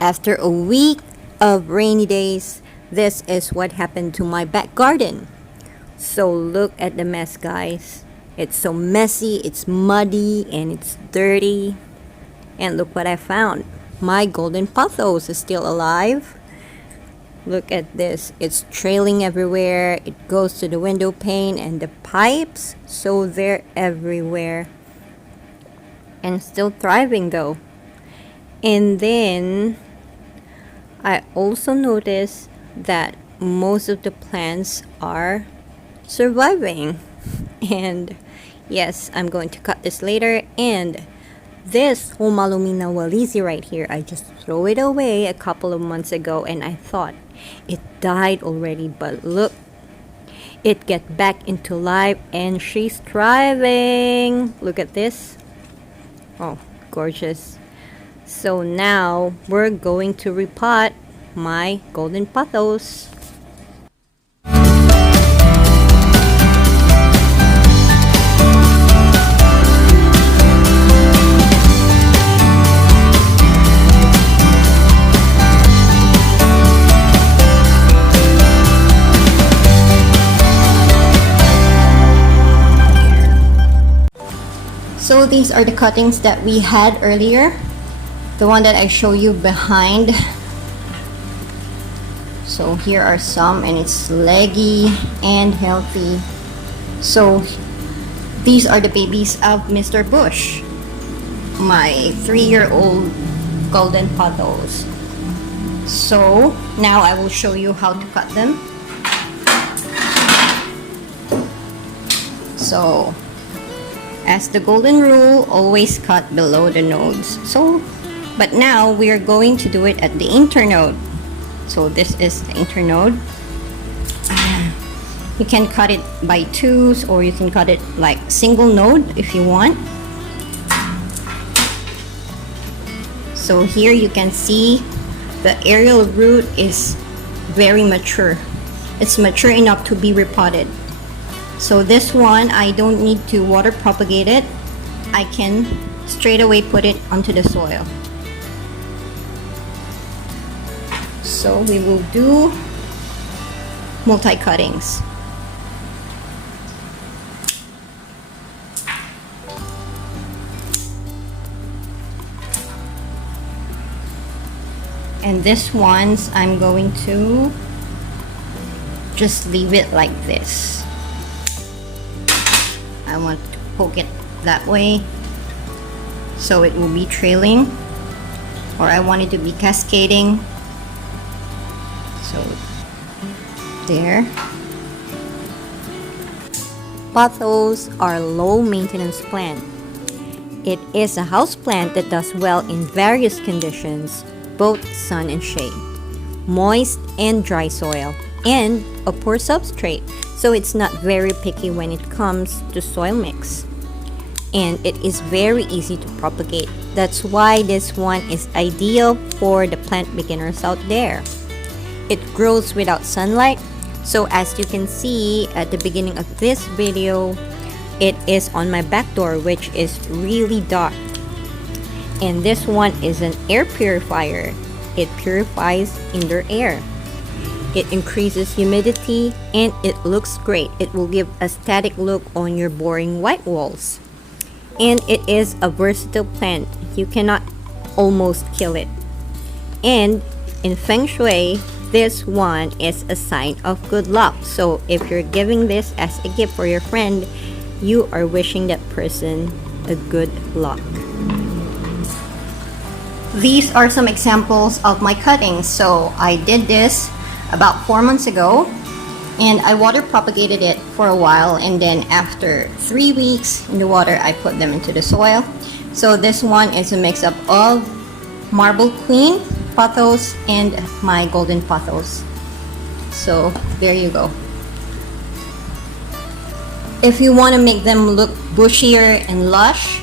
After a week of rainy days, this is what happened to my back garden. So look at the mess, guys. It's so messy, it's muddy, and it's dirty. And look what I found. My golden pothos is still alive. Look at this. It's trailing everywhere. It goes to the window pane and the pipes. So they're everywhere. And still thriving though. And then I also noticed that most of the plants are surviving. And yes, I'm going to cut this later. And this Homalumina walisi right here, I just threw it away a couple of months ago and I thought it died already, but look, it get back into life and she's thriving. Look at this. Oh, gorgeous. So now we're going to repot my golden pothos. So these are the cuttings that we had earlier. The one that I show you behind. So here are some and it's leggy and healthy. So these are the babies of Mr. Bush, my 3-year-old golden pothos. So now I will show you how to cut them. So as the golden rule, always cut below the nodes. But now we are going to do it at the internode. So this is the internode. You can cut it by twos or you can cut it like single node if you want. So here you can see the aerial root is very mature. It's mature enough to be repotted. So this one, I don't need to water propagate it. I can straight away put it onto the soil. So we will do multi-cuttings. And this ones, I'm going to just leave it like this. I want to poke it that way so it will be trailing, or I want it to be cascading. So there. Pothos are low maintenance plant. It is a house plant that does well in various conditions, both sun and shade, moist and dry soil, and a poor substrate. So it's not very picky when it comes to soil mix. And it is very easy to propagate. That's why this one is ideal for the plant beginners out there. It grows without sunlight. So as you can see at the beginning of this video, it is on my back door, which is really dark. And this one is an air purifier. It purifies indoor air. It increases humidity and it looks great. It will give a static look on your boring white walls. And it is a versatile plant. You cannot almost kill it. And in Feng Shui, this one is a sign of good luck. So if you're giving this as a gift for your friend, you are wishing that person a good luck. These are some examples of my cuttings. So I did this about 4 months ago and I water propagated it for a while, and then after 3 weeks in the water I put them into the soil. So this one is a mix up of Marble Queen pothos and my golden pothos. So there you go. If you want to make them look bushier and lush,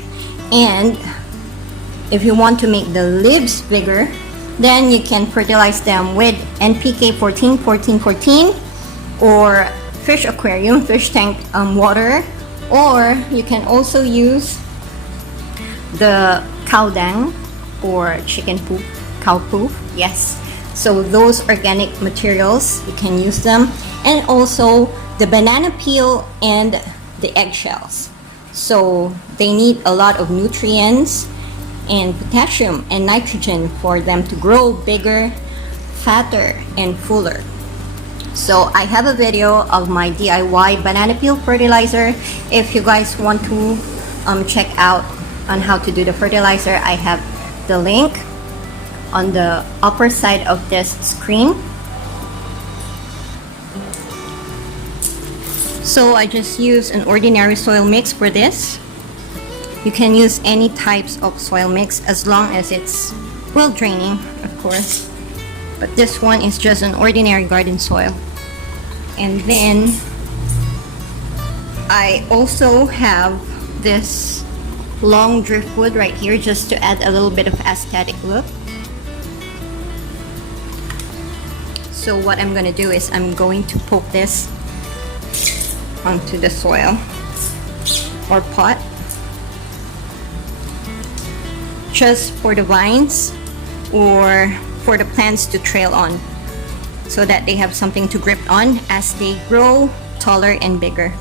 and if you want to make the leaves bigger, then you can fertilize them with NPK 14-14-14 or fish aquarium, fish tank water, or you can also use the cow dung or chicken poop cow poop. Yes. So those organic materials, you can use them. And also the banana peel and the eggshells. So they need a lot of nutrients and potassium and nitrogen for them to grow bigger, fatter, and fuller. So I have a video of my DIY banana peel fertilizer. If you guys want to check out on how to do the fertilizer, I have the link on the upper side of this screen. So I just use an ordinary soil mix for this. You can use any types of soil mix as long as it's well draining, of course. But this one is just an ordinary garden soil. And then I also have this long driftwood right here just to add a little bit of aesthetic look. So what I'm gonna do is I'm going to poke this onto the soil or pot just for the vines or for the plants to trail on so that they have something to grip on as they grow taller and bigger.